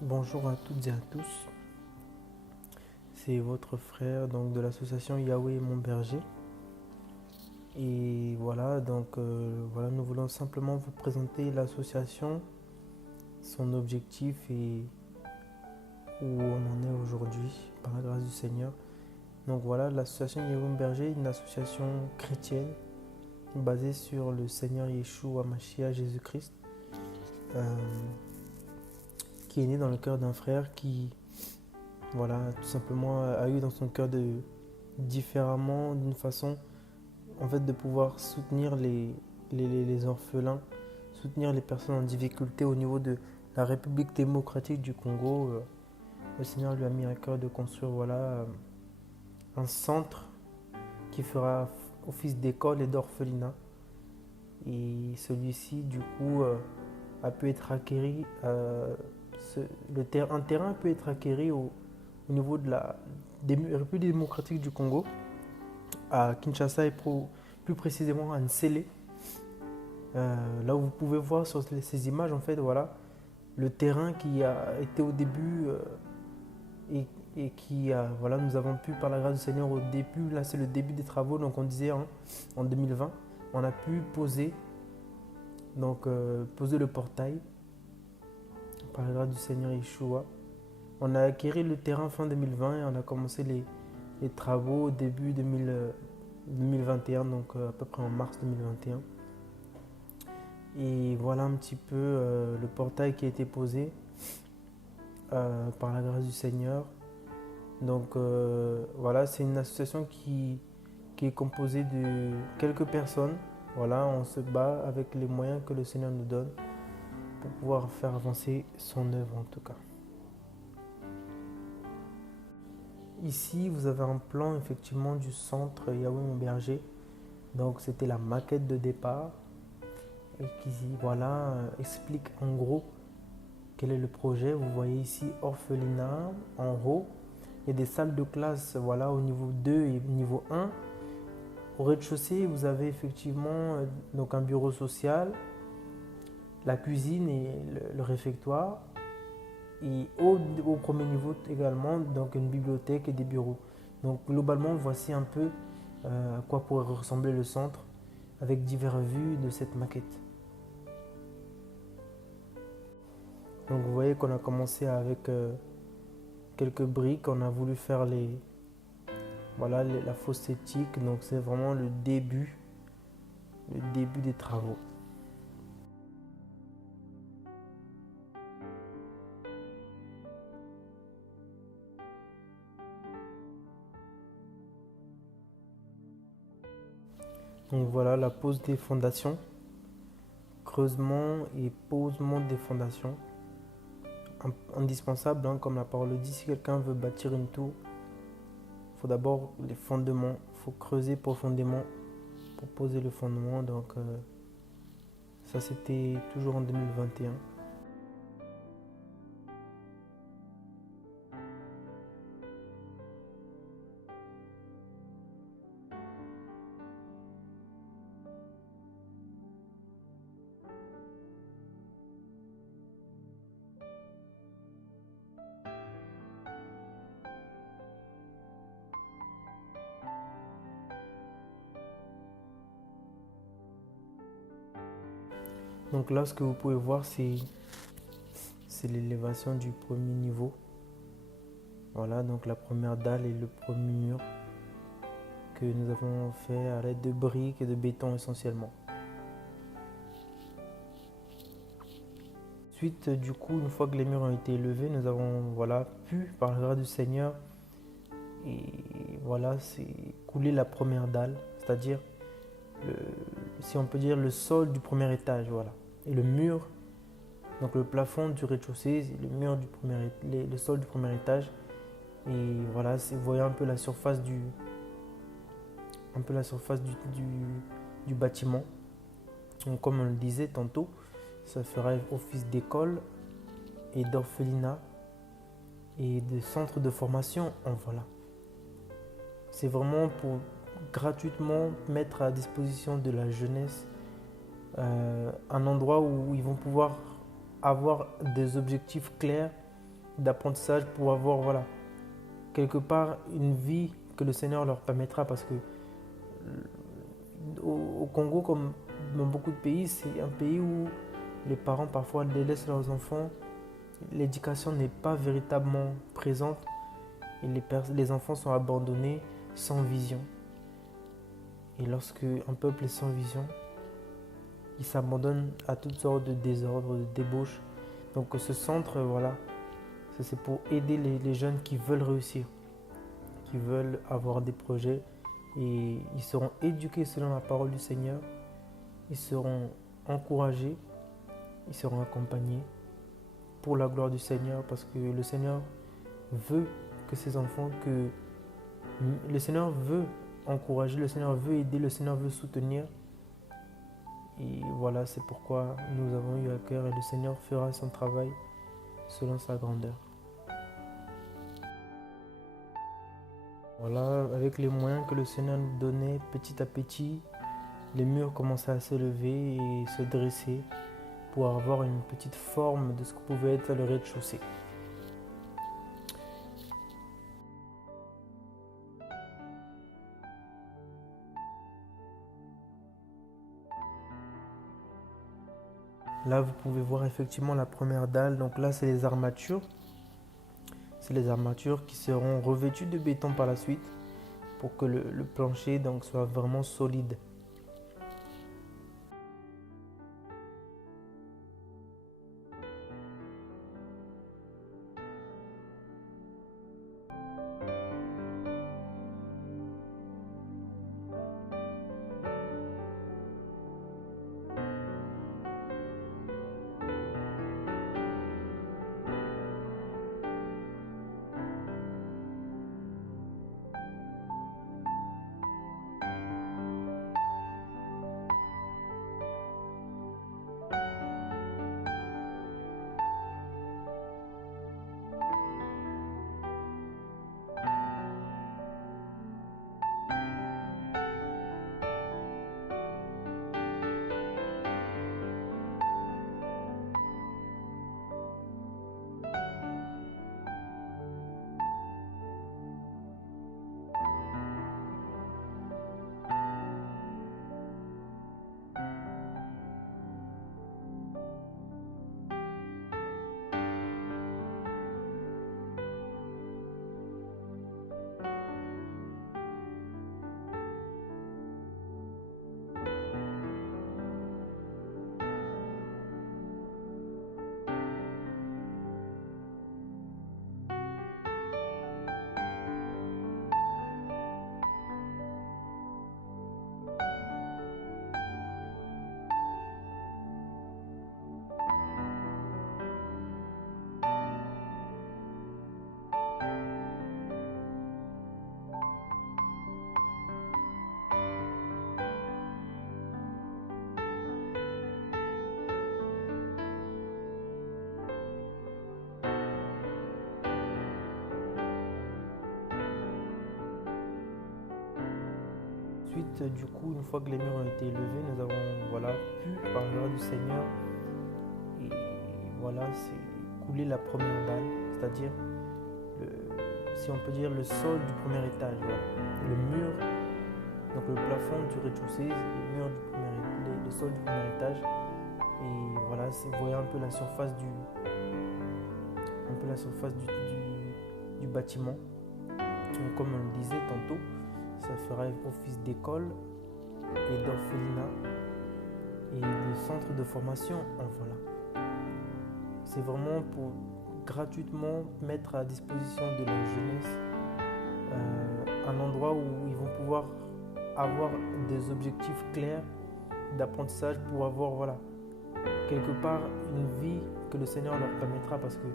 Bonjour à toutes et à tous, c'est votre frère donc de l'association Yahweh mon berger. Et voilà, voilà, nous voulons simplement vous présenter l'association, son objectif et où on en est aujourd'hui par la grâce du Seigneur. Donc voilà, l'association Yahweh mon berger est une association chrétienne basée sur le Seigneur Yeshua Mashiach Jésus-Christ, euh, qui est né dans le cœur d'un frère qui, voilà, tout simplement a eu dans son cœur de différemment, d'une façon en fait de pouvoir soutenir les orphelins, soutenir les personnes en difficulté au niveau de la République démocratique du Congo. Le Seigneur lui a mis à cœur de construire un centre qui fera office d'école et d'orphelinat. Et celui-ci, du coup, a pu être acquéri, un terrain a pu être acquéri au niveau de la République démocratique du Congo, à Kinshasa et plus précisément à Nsele. Là où vous pouvez voir sur ces images, en fait, voilà, le terrain qui a été au début et qui, voilà, nous avons pu, par la grâce du Seigneur, au début, là c'est le début des travaux, donc on disait en 2020, on a pu poser le portail par la grâce du Seigneur Yeshua. On a acquis le terrain fin 2020 et on a commencé les travaux au début 2021, donc à peu près en mars 2021. Et voilà un petit peu le portail qui a été posé par la grâce du Seigneur. Donc voilà, c'est une association qui est composée de quelques personnes. Voilà, on se bat avec les moyens que le Seigneur nous donne pour pouvoir faire avancer son œuvre en tout cas. Ici, vous avez un plan effectivement du centre Yahweh mon berger. Donc c'était la maquette de départ et qui voilà, explique en gros quel est le projet. Vous voyez ici orphelinat en haut. Il y a des salles de classe voilà, au niveau 2 et niveau 1. Au rez-de-chaussée, vous avez effectivement donc un bureau social, la cuisine et le réfectoire. Et au premier niveau également, donc une bibliothèque et des bureaux. Donc globalement, voici un peu à quoi pourrait ressembler le centre avec diverses vues de cette maquette. Donc vous voyez qu'on a commencé avec quelques briques, on a voulu faire la fosse éthique, donc c'est vraiment le début des travaux. Donc voilà la pose des fondations, creusement et posement des fondations. Indispensable, hein, comme la parole le dit, si quelqu'un veut bâtir une tour, il faut d'abord les fondements, il faut creuser profondément pour poser le fondement. Donc ça c'était toujours en 2021. Donc là, ce que vous pouvez voir, c'est l'élévation du premier niveau. Voilà, donc la première dalle et le premier mur que nous avons fait à l'aide de briques et de béton essentiellement. Ensuite, du coup, une fois que les murs ont été élevés, nous avons voilà, pu, par la grâce du Seigneur, et voilà, c'est couler la première dalle, c'est-à-dire, si on peut dire, le sol du premier étage. Voilà. Et le mur, donc le plafond du rez-de-chaussée, le sol du premier étage. Et voilà, vous voyez un peu la surface du bâtiment. Donc, comme on le disait tantôt, ça fera office d'école et d'orphelinat et de centre de formation. Voilà. C'est vraiment pour gratuitement mettre à disposition de la jeunesse un endroit où ils vont pouvoir avoir des objectifs clairs d'apprentissage pour avoir, voilà, quelque part une vie que le Seigneur leur permettra. Parce que au Congo, comme dans beaucoup de pays, c'est un pays où les parents parfois délaissent leurs enfants. L'éducation n'est pas véritablement présente et les enfants sont abandonnés sans vision. Et lorsque un peuple est sans vision, il s'abandonne à toutes sortes de désordres, de débauches. Donc ce centre, voilà, c'est pour aider les jeunes qui veulent réussir, qui veulent avoir des projets, et ils seront éduqués selon la parole du Seigneur, ils seront encouragés, ils seront accompagnés pour la gloire du Seigneur, parce que le Seigneur veut que ses enfants, le Seigneur veut encourager, le Seigneur veut aider, le Seigneur veut soutenir. Et voilà, c'est pourquoi nous avons eu à cœur, et le Seigneur fera son travail selon sa grandeur. Voilà, avec les moyens que le Seigneur nous donnait, petit à petit, les murs commençaient à se lever et se dresser pour avoir une petite forme de ce que pouvait être le rez-de-chaussée. Là, vous pouvez voir effectivement la première dalle. Donc là, c'est les armatures. C'est les armatures qui seront revêtues de béton par la suite pour que le plancher donc, soit vraiment solide. Ensuite, du coup, une fois que les murs ont été élevés, nous avons pu, par la grâce du Seigneur, et voilà, c'est couler la première dalle, c'est-à-dire, si on peut dire, le sol du premier étage. Voilà. Le mur, donc le plafond du rez-de-chaussée, le mur le sol du premier étage. Et voilà, vous voyez un peu la surface du bâtiment. Donc, comme on le disait tantôt, ça fera office d'école et d'orphelinat et de centre de formation. Voilà. C'est vraiment pour gratuitement mettre à disposition de la jeunesse un endroit où ils vont pouvoir avoir des objectifs clairs d'apprentissage pour avoir quelque part une vie que le Seigneur leur permettra. Parce que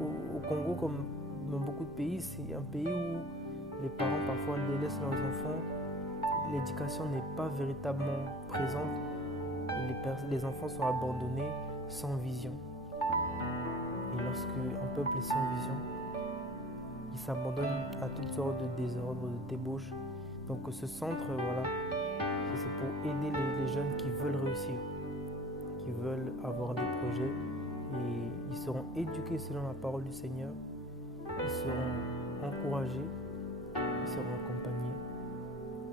au Congo, comme dans beaucoup de pays, c'est un pays où les parents parfois délaissent leurs enfants. L'éducation n'est pas véritablement présente et les enfants sont abandonnés sans vision. Et lorsque un peuple est sans vision, il s'abandonne à toutes sortes de désordres, de débauches. Donc ce centre, c'est pour aider les jeunes qui veulent réussir, qui veulent avoir des projets, et ils seront éduqués selon la parole du Seigneur, ils seront encouragés, ils seront accompagnés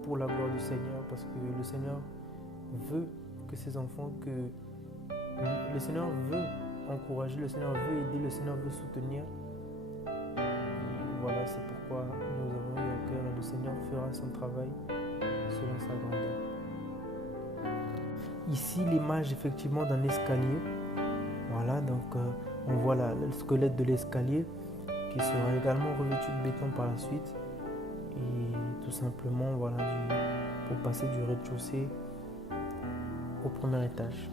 pour la gloire du Seigneur, parce que le Seigneur veut que ses enfants, le Seigneur veut encourager, le Seigneur veut aider, le Seigneur veut soutenir. Et voilà, c'est pourquoi nous avons eu à cœur et le Seigneur fera son travail selon sa grandeur. Ici, l'image effectivement d'un escalier. Voilà, donc on voit le squelette de l'escalier qui sera également revêtu de béton par la suite. Et tout simplement, voilà, pour passer du rez-de-chaussée au premier étage.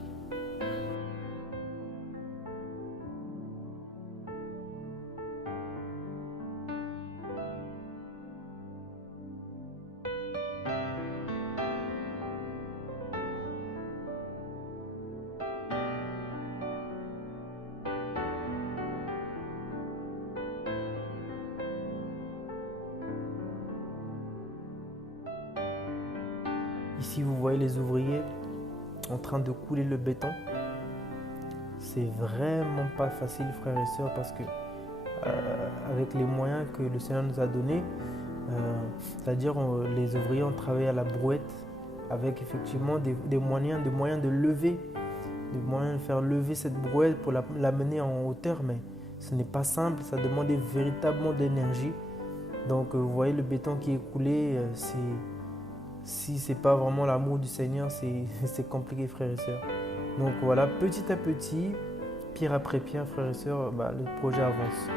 Ici, vous voyez les ouvriers en train de couler le béton. C'est vraiment pas facile, frères et sœurs, parce que avec les moyens que le Seigneur nous a donnés, c'est-à-dire les ouvriers ont travaillé à la brouette avec effectivement des moyens de lever, des moyens de faire lever cette brouette pour l'amener en hauteur, mais ce n'est pas simple, ça demandait véritablement de l'énergie. Donc vous voyez le béton qui est coulé, si ce n'est pas vraiment l'amour du Seigneur, c'est compliqué, frères et sœurs. Donc voilà, petit à petit, pierre après pierre, frères et sœurs, le projet avance.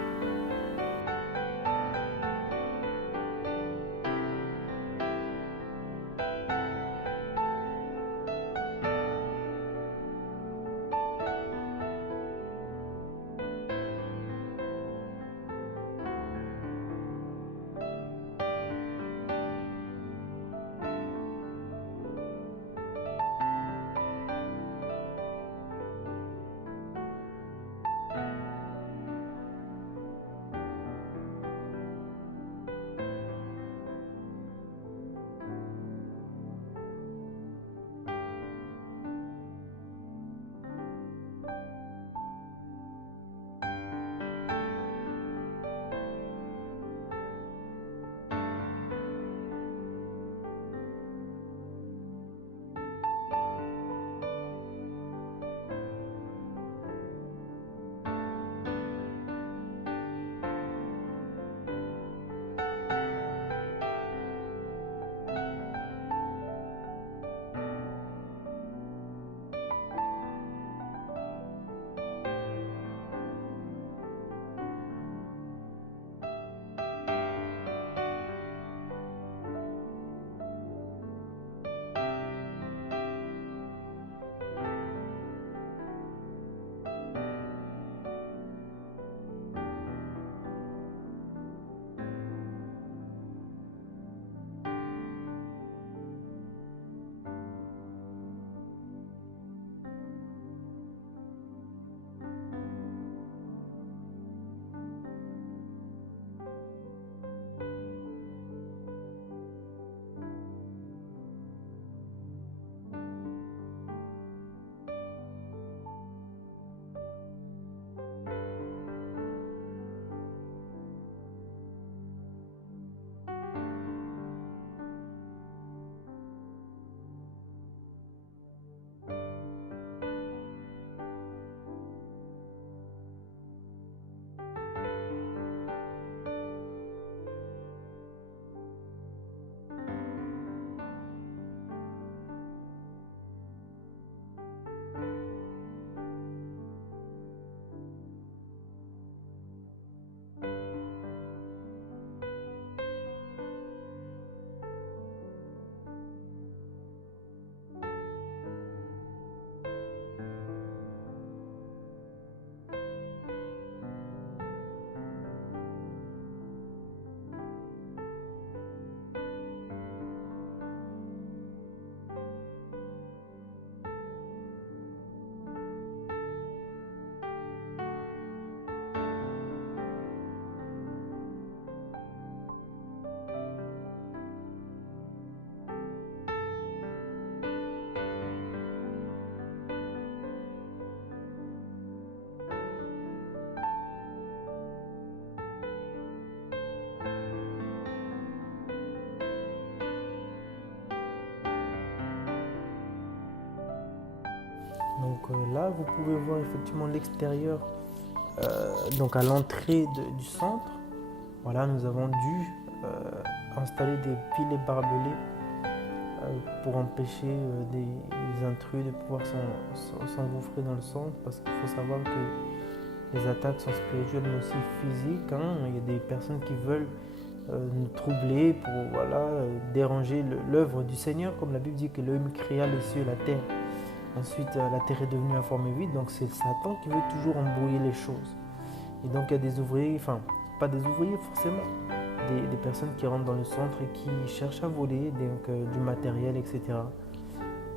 là, vous pouvez voir effectivement l'extérieur, donc à l'entrée du centre. Voilà, nous avons dû installer des filets barbelés pour empêcher des intrus de pouvoir s'engouffrer dans le centre, parce qu'il faut savoir que les attaques sont spirituelles mais aussi physiques, hein. Il y a des personnes qui veulent nous troubler pour déranger l'œuvre du Seigneur, comme la Bible dit que l'homme créa les cieux et la terre. Ensuite, la terre est devenue informée vide, donc c'est Satan qui veut toujours embrouiller les choses. Et donc il y a des ouvriers, enfin pas des ouvriers forcément, des personnes qui rentrent dans le centre et qui cherchent à voler du matériel, etc.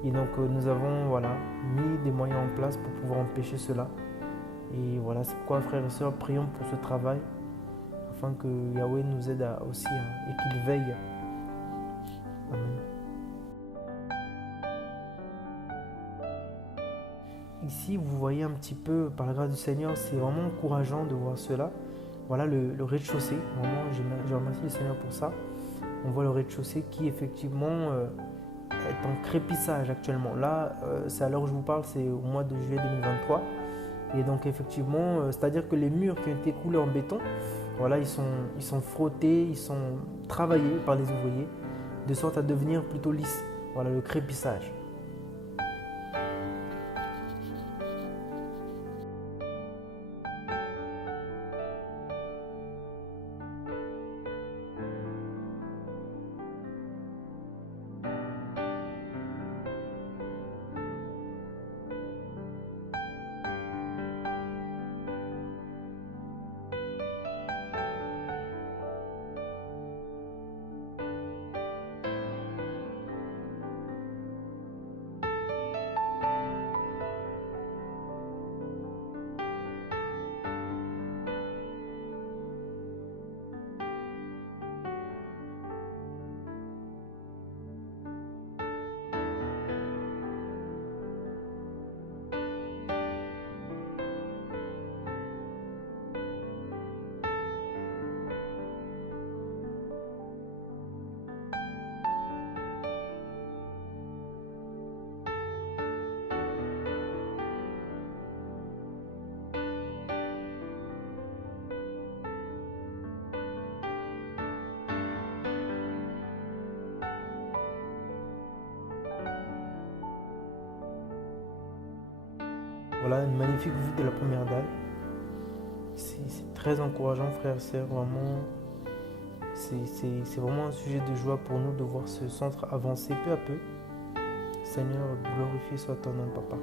Et donc nous avons mis des moyens en place pour pouvoir empêcher cela. Et voilà, c'est pourquoi frères et sœurs, prions pour ce travail, afin que Yahweh nous aide aussi et qu'il veille. Amen. Ici, vous voyez un petit peu, par la grâce du Seigneur, c'est vraiment encourageant de voir cela. Voilà le rez-de-chaussée, vraiment, je remercie le Seigneur pour ça. On voit le rez-de-chaussée qui, effectivement, est en crépissage actuellement. Là, c'est à l'heure où je vous parle, c'est au mois de juillet 2023. Et donc, effectivement, c'est-à-dire que les murs qui ont été coulés en béton, voilà, ils sont frottés, ils sont travaillés par les ouvriers, de sorte à devenir plutôt lisses. Voilà, le crépissage. Voilà une magnifique vue de la première dalle. C'est très encourageant, frères et sœurs. Vraiment, c'est vraiment un sujet de joie pour nous de voir ce centre avancer peu à peu. Seigneur, glorifié soit ton nom, Papa.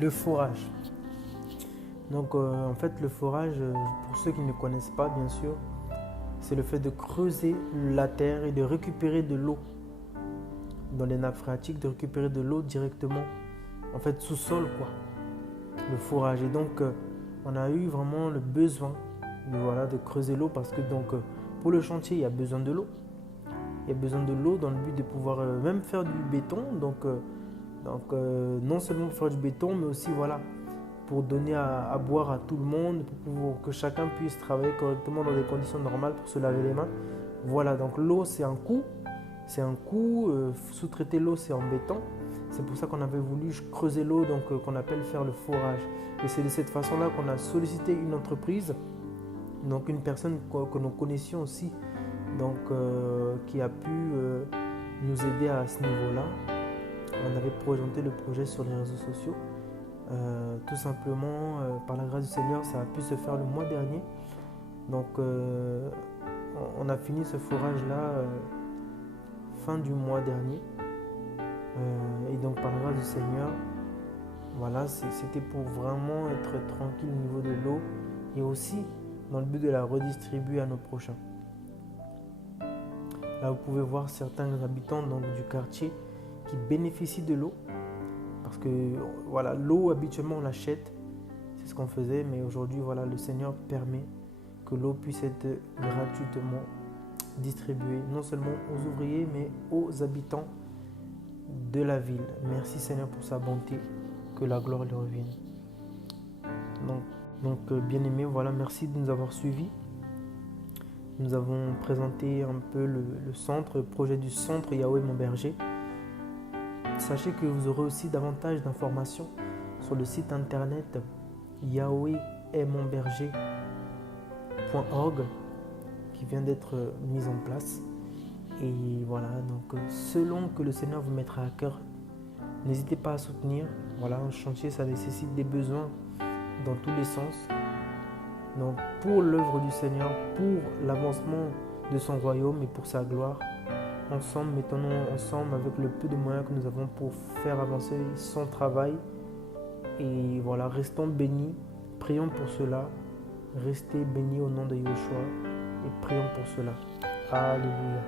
Le forage. Donc en fait le forage, pour ceux qui ne connaissent pas bien sûr, c'est le fait de creuser la terre et de récupérer de l'eau dans les nappes phréatiques, de récupérer de l'eau directement en fait sous-sol quoi. Le forage. Et donc on a eu vraiment le besoin de creuser l'eau parce que donc pour le chantier il y a besoin de l'eau. Il y a besoin de l'eau dans le but de pouvoir même faire du béton. Donc non seulement faire du béton mais aussi voilà pour donner à boire à tout le monde, pour que chacun puisse travailler correctement dans des conditions normales pour se laver les mains. Voilà, donc l'eau c'est un coût, sous-traiter l'eau c'est en béton. C'est pour ça qu'on avait voulu creuser l'eau, donc qu'on appelle faire le forage. Et c'est de cette façon-là qu'on a sollicité une entreprise, donc une personne que nous connaissions aussi, donc qui a pu nous aider à ce niveau-là. On avait présenté le projet sur les réseaux sociaux. Tout simplement, par la grâce du Seigneur, ça a pu se faire le mois dernier. Donc, on a fini ce forage-là fin du mois dernier. Et donc, par la grâce du Seigneur, voilà, c'était pour vraiment être tranquille au niveau de l'eau et aussi dans le but de la redistribuer à nos prochains. Là, vous pouvez voir certains habitants donc, du quartier qui bénéficient de l'eau. Parce que voilà, l'eau habituellement on l'achète, c'est ce qu'on faisait, mais aujourd'hui voilà, le Seigneur permet que l'eau puisse être gratuitement distribuée, non seulement aux ouvriers, mais aux habitants de la ville. Merci Seigneur pour sa bonté, que la gloire lui revienne. Donc bien aimés, voilà, merci de nous avoir suivis. Nous avons présenté un peu le centre, le projet du centre Yahweh mon berger. Sachez que vous aurez aussi davantage d'informations sur le site internet yahwehestmonberger.org qui vient d'être mis en place. Et voilà, donc selon que le Seigneur vous mettra à cœur, n'hésitez pas à soutenir. Voilà, un chantier, ça nécessite des besoins dans tous les sens. Donc pour l'œuvre du Seigneur, pour l'avancement de son royaume et pour sa gloire, ensemble, mettons-nous ensemble avec le peu de moyens que nous avons pour faire avancer son travail. Et voilà, restons bénis, prions pour cela, restez bénis au nom de Yeshua et prions pour cela. Alléluia.